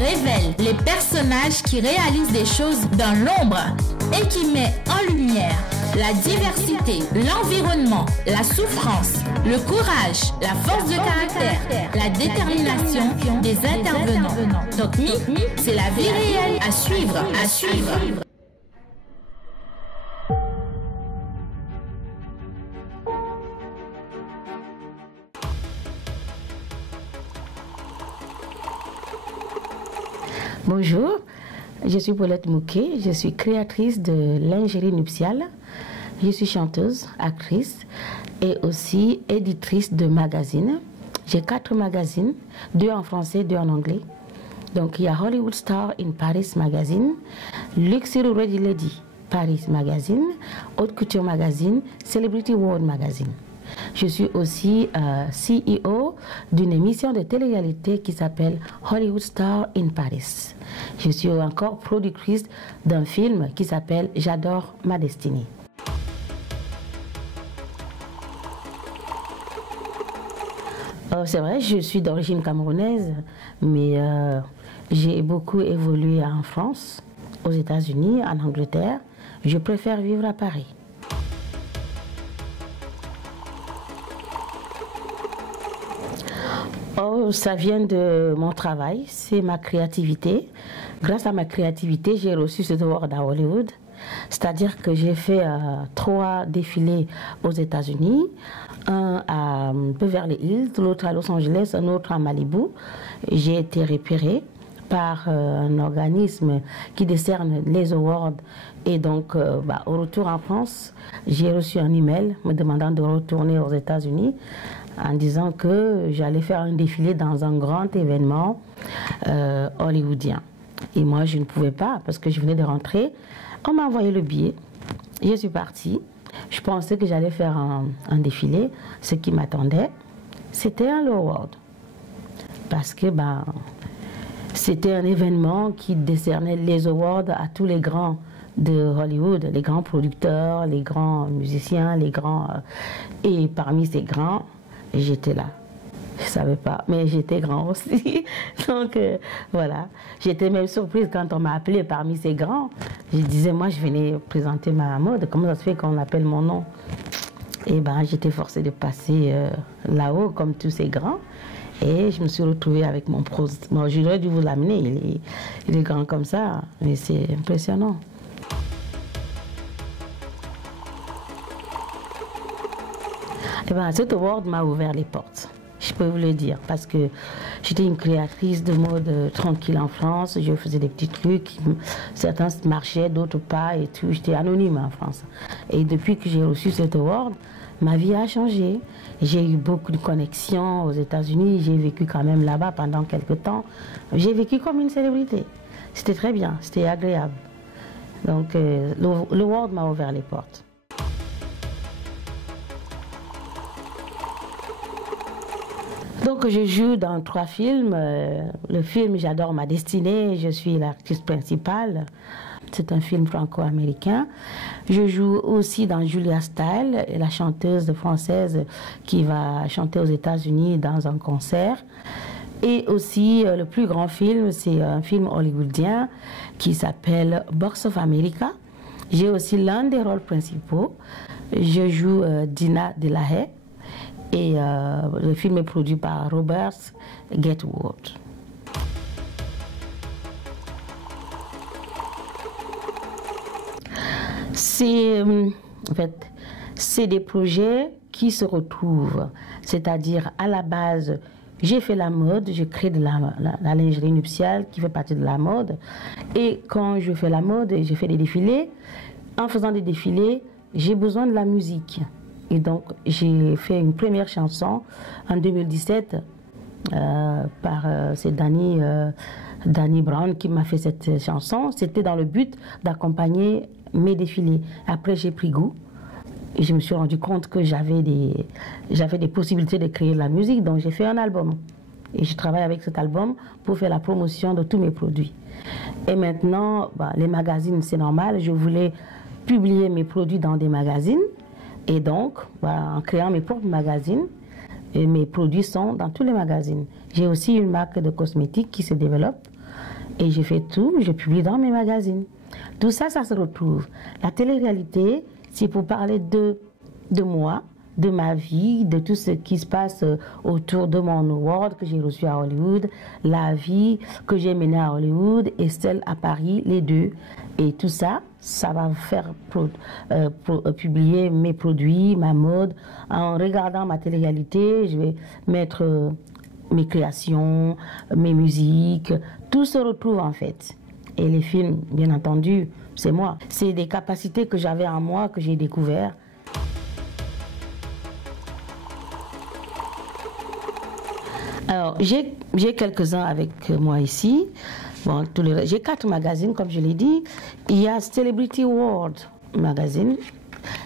révèle les personnages qui réalisent des choses dans l'ombre et qui met en lumière la diversité, l'environnement, la souffrance, le courage, la force de caractère, la détermination des intervenants. Donc Mi, c'est la vie réelle à suivre, à suivre. Bonjour, je suis Paulette Mouquet, je suis créatrice de lingerie nuptiale. Je suis chanteuse, actrice et aussi éditrice de magazines. J'ai 4 magazines, 2 en français, 2 en anglais. Donc il y a Hollywood Star in Paris Magazine, Luxury Ready Lady Paris Magazine, Haute Couture Magazine, Celebrity World Magazine. Je suis aussi CEO d'une émission de télé-réalité qui s'appelle Hollywood Star in Paris. Je suis encore productrice d'un film qui s'appelle J'adore ma destinée. C'est vrai, je suis d'origine camerounaise, mais j'ai beaucoup évolué en France, aux États-Unis, en Angleterre. Je préfère vivre à Paris. Oh, ça vient de mon travail, c'est ma créativité. Grâce à ma créativité, j'ai reçu ce award à Hollywood. C'est-à-dire que j'ai fait 3 défilés aux États-Unis, un à Beverly Hills, l'autre à Los Angeles, un autre à Malibu. J'ai été repérée par un organisme qui décerne les awards. Et donc, au retour en France, j'ai reçu un email me demandant de retourner aux États-Unis en disant que j'allais faire un défilé dans un grand événement hollywoodien. Et moi, je ne pouvais pas parce que je venais de rentrer. On m'a envoyé le billet. Je suis partie. Je pensais que j'allais faire un défilé. Ce qui m'attendait, c'était un award. Parce que c'était un événement qui décernait les awards à tous les grands de Hollywood, les grands producteurs, les grands musiciens, les grands... et parmi ces grands, j'étais là. Je ne savais pas, mais j'étais grand aussi. Donc voilà, j'étais même surprise quand on m'a appelé parmi ces grands. Je disais, moi je venais présenter ma mode, comment ça se fait qu'on appelle mon nom? Et j'étais forcée de passer là-haut comme tous ces grands. Et je me suis retrouvée avec mon prose. Bon, j'aurais dû vous l'amener, il est grand comme ça, mais c'est impressionnant. Cet award m'a ouvert les portes. Je peux vous le dire, parce que j'étais une créatrice de mode tranquille en France, je faisais des petits trucs, certains marchaient, d'autres pas et tout, j'étais anonyme en France. Et depuis que j'ai reçu cet award, ma vie a changé. J'ai eu beaucoup de connexions aux États-Unis, j'ai vécu quand même là-bas pendant quelques temps. J'ai vécu comme une célébrité. C'était très bien, c'était agréable. Donc l'award m'a ouvert les portes. Donc je joue dans 3 films. Le film J'adore ma destinée, je suis l'actrice principale. C'est un film franco-américain. Je joue aussi dans Julia Style, la chanteuse française qui va chanter aux États-Unis dans un concert. Et aussi le plus grand film, c'est un film hollywoodien qui s'appelle Box of America. J'ai aussi l'un des rôles principaux. Je joue Dina Delahaye. Et le film est produit par Robert Getwood. C'est des projets qui se retrouvent. C'est-à-dire, à la base, j'ai fait la mode, j'ai créé de la lingerie nuptiale qui fait partie de la mode. Et quand je fais la mode, j'ai fait des défilés. En faisant des défilés, j'ai besoin de la musique. Et donc, j'ai fait une première chanson en 2017 c'est Danny Brown qui m'a fait cette chanson. C'était dans le but d'accompagner mes défilés. Après, j'ai pris goût et je me suis rendu compte que j'avais des possibilités de créer de la musique. Donc, j'ai fait un album. Et je travaille avec cet album pour faire la promotion de tous mes produits. Et maintenant, les magazines, c'est normal. Je voulais publier mes produits dans des magazines. Et donc, en créant mes propres magazines, mes produits sont dans tous les magazines. J'ai aussi une marque de cosmétiques qui se développe. Et je fais tout, je publie dans mes magazines. Tout ça, ça se retrouve. La télé-réalité, c'est pour parler de moi, de ma vie, de tout ce qui se passe autour de mon award que j'ai reçu à Hollywood, la vie que j'ai menée à Hollywood et celle à Paris, les deux. Et tout ça, ça va faire publier mes produits, ma mode. En regardant ma télé-réalité, je vais mettre mes créations, mes musiques, tout se retrouve en fait. Et les films, bien entendu, c'est moi. C'est des capacités que j'avais en moi, que j'ai découvert. Alors, j'ai quelques-uns avec moi ici. Bon, j'ai 4 magazines, comme je l'ai dit. Il y a Celebrity World Magazine.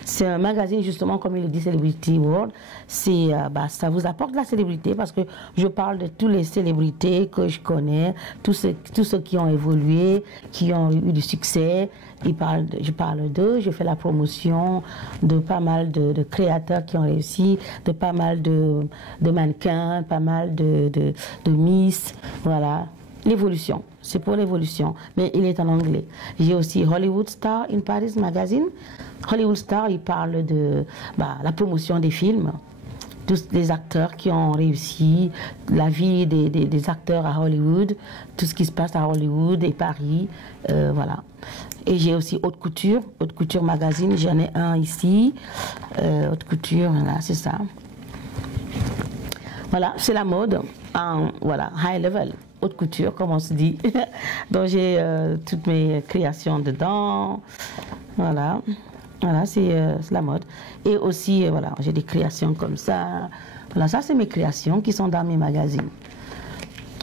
C'est un magazine, justement, comme il le dit, Celebrity World. Ça vous apporte la célébrité parce que je parle de toutes les célébrités que je connais, tous ceux qui ont évolué, qui ont eu du succès. Je parle d'eux, je fais la promotion de pas mal de créateurs qui ont réussi, de pas mal de mannequins, pas mal de Miss, voilà. L'évolution, c'est pour l'évolution, mais il est en anglais. J'ai aussi Hollywood Star in Paris Magazine. Hollywood Star, il parle de la promotion des films, tous les acteurs qui ont réussi, la vie des acteurs à Hollywood, tout ce qui se passe à Hollywood et Paris, voilà. Et j'ai aussi Haute Couture Magazine, j'en ai un ici, Haute Couture, voilà, c'est ça. Voilà, c'est la mode, voilà, high level. Haute couture, comme on se dit. Donc j'ai toutes mes créations dedans. Voilà, c'est la mode. Et aussi, voilà, j'ai des créations comme ça. Voilà, ça c'est mes créations qui sont dans mes magazines.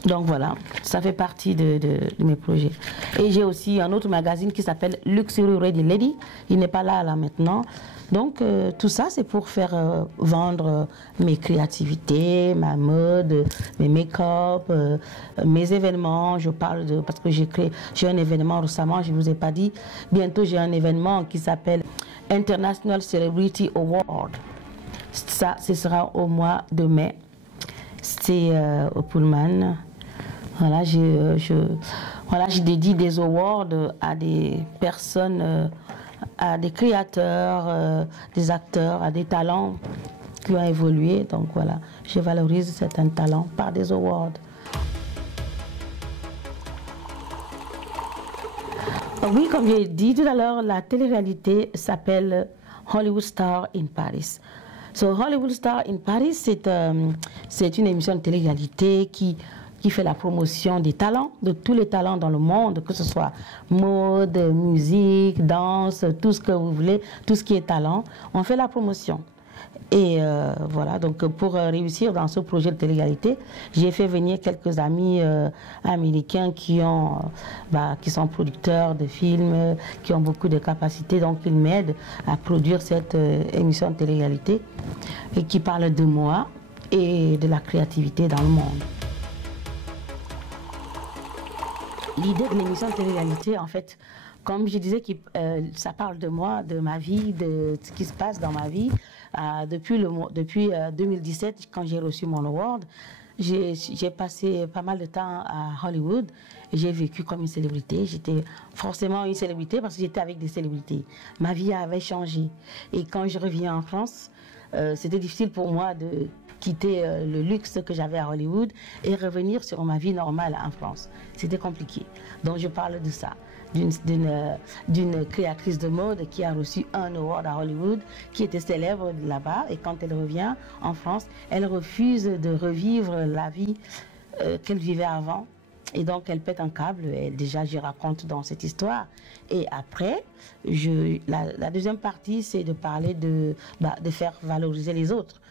Donc voilà, ça fait partie de mes projets. Et j'ai aussi un autre magazine qui s'appelle Luxury Ready Lady. Il n'est pas là maintenant. Donc tout ça, c'est pour faire vendre mes créativités, ma mode, mes make-up, mes événements. Je parle parce que j'ai un événement récemment, je ne vous ai pas dit. Bientôt, j'ai un événement qui s'appelle International Celebrity Award. Ça, ce sera au mois de mai. C'est au Pullman. Voilà, je dédie des awards à des personnes, à des créateurs, des acteurs, à des talents qui ont évolué. Donc voilà, je valorise certains talents par des awards. Oui, comme j'ai dit tout à l'heure, la télé-réalité s'appelle Hollywood Star in Paris. So, Hollywood Star in Paris, c'est une émission de télé-réalité qui fait la promotion des talents, de tous les talents dans le monde, que ce soit mode, musique, danse, tout ce que vous voulez, tout ce qui est talent, on fait la promotion. Et voilà, donc pour réussir dans ce projet de télé-réalité, j'ai fait venir quelques amis américains qui sont producteurs de films, qui ont beaucoup de capacités, donc ils m'aident à produire cette émission de télé-réalité et qui parle de moi et de la créativité dans le monde. L'idée de l'émission de télé-réalité, en fait, comme je disais, ça parle de moi, de ma vie, de ce qui se passe dans ma vie. Depuis 2017, quand j'ai reçu mon award, j'ai passé pas mal de temps à Hollywood et j'ai vécu comme une célébrité. J'étais forcément une célébrité parce que j'étais avec des célébrités. Ma vie avait changé. Et quand je reviens en France, c'était difficile pour moi de quitter le luxe que j'avais à Hollywood et revenir sur ma vie normale en France. C'était compliqué. Donc je parle de ça, d'une créatrice de mode qui a reçu un award à Hollywood, qui était célèbre là-bas, et quand elle revient en France, elle refuse de revivre la vie qu'elle vivait avant. Et donc elle pète un câble, et déjà je raconte dans cette histoire. Et après, la deuxième partie, c'est de parler de faire valoriser les autres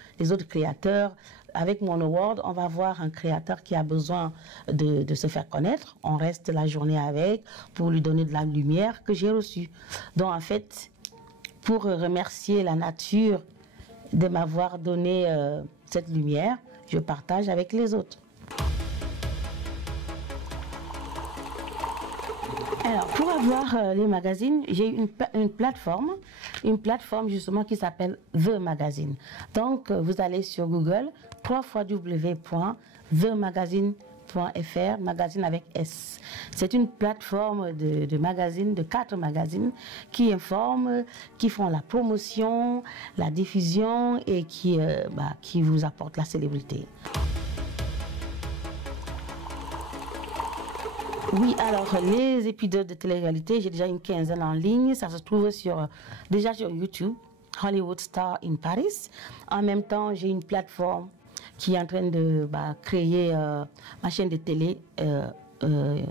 créateurs. Avec mon award, on va voir un créateur qui a besoin de se faire connaître. On reste la journée avec pour lui donner de la lumière que j'ai reçue. Donc en fait, pour remercier la nature de m'avoir donné cette lumière, je partage avec les autres. Alors, pour avoir les magazines, j'ai une plateforme justement qui s'appelle The Magazine. Donc, vous allez sur Google, www.themagazine.com. magazine avec S. C'est une plateforme de magazines, de 4 magazines qui informent, qui font la promotion, la diffusion et qui vous apportent la célébrité. Oui, alors les épisodes de télé-réalité, j'ai déjà une quinzaine en ligne. Ça se trouve déjà sur YouTube, Hollywood Star in Paris. En même temps, j'ai une plateforme qui est en train de créer ma chaîne de télé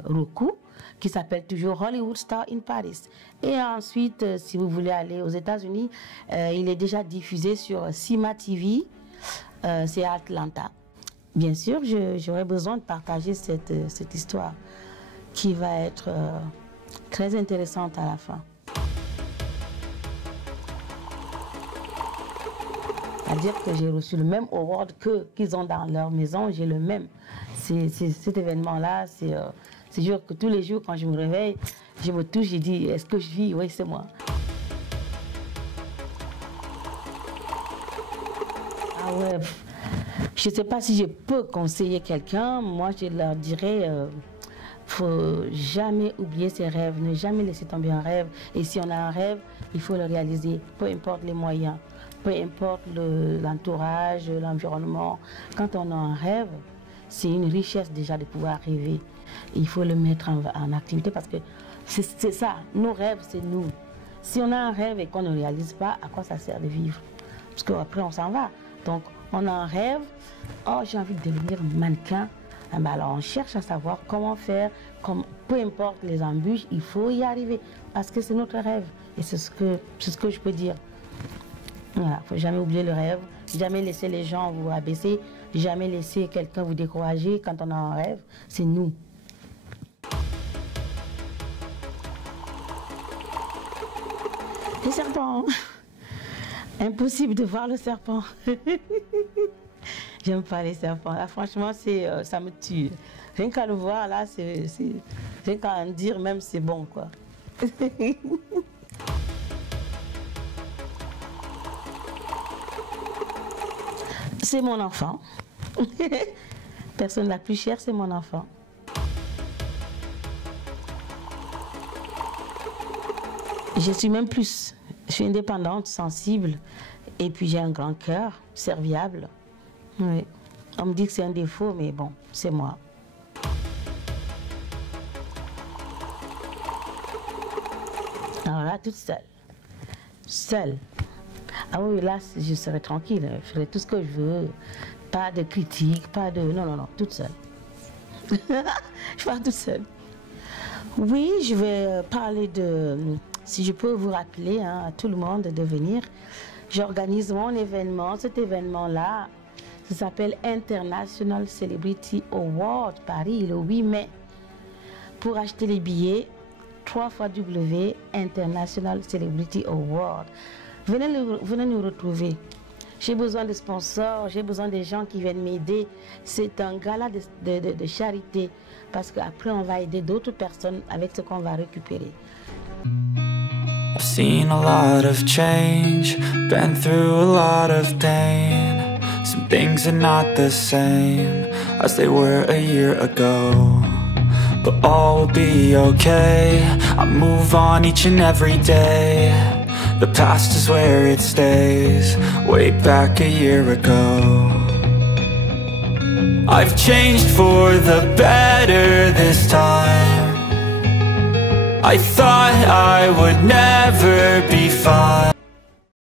Roku, qui s'appelle toujours Hollywood Star in Paris. Et ensuite, si vous voulez aller aux États-Unis, il est déjà diffusé sur Cima TV, c'est à Atlanta. Bien sûr, j'aurais besoin de partager cette histoire qui va être très intéressante à la fin. C'est-à-dire que j'ai reçu le même award qu'ils ont dans leur maison, j'ai le même. Cet événement-là, c'est sûr que tous les jours, quand je me réveille, je me touche, je dis, est-ce que je vis? Oui, c'est moi. Ah ouais, je ne sais pas si je peux conseiller quelqu'un. Moi, je leur dirais, faut jamais oublier ses rêves, ne jamais laisser tomber un rêve. Et si on a un rêve, il faut le réaliser, peu importe les moyens, peu importe l'entourage, l'environnement. Quand on a un rêve, c'est une richesse déjà de pouvoir rêver. Il faut le mettre en activité parce que c'est ça, nos rêves, c'est nous. Si on a un rêve et qu'on ne réalise pas, à quoi ça sert de vivre? Parce qu'après, on s'en va. Donc, on a un rêve, oh, j'ai envie de devenir mannequin. Alors, on cherche à savoir comment faire, peu importe les embûches, il faut y arriver. Parce que c'est notre rêve. Et c'est ce que je peux dire. Voilà, il ne faut jamais oublier le rêve, jamais laisser les gens vous abaisser, jamais laisser quelqu'un vous décourager quand on a un rêve. C'est nous. Les serpents. Impossible de voir le serpent. J'aime pas les serpents. Là, franchement, ça me tue. Rien qu'à le voir, là, rien qu'à en dire même, c'est bon, quoi. C'est mon enfant. Personne la plus chère, c'est mon enfant. Je suis même plus. Je suis indépendante, sensible, et puis j'ai un grand cœur, serviable. Oui. On me dit que c'est un défaut, mais bon, c'est moi. Alors là, toute seule. Seule. Ah oui, là, je serai tranquille. Je ferai tout ce que je veux. Pas de critique, pas de... Non, non, non, toute seule. Je pars toute seule. Oui, je vais parler de... Si je peux vous rappeler à tout le monde de venir, j'organise mon événement. Cet événement-là, ça s'appelle International Celebrity Award Paris, le 8 mai. Pour acheter les billets, International Celebrity Award. Venez nous retrouver. J'ai besoin de sponsors, j'ai besoin des gens qui viennent m'aider. C'est un gala de charité parce qu'après on va aider d'autres personnes avec ce qu'on va récupérer. I've seen a lot of change, been through a lot of pain. Some things are not the same as they were a year ago, but all will be okay. I move on each and every day. The past is where it stays, way back a year ago. I've changed for the better this time. I thought I would never be fine.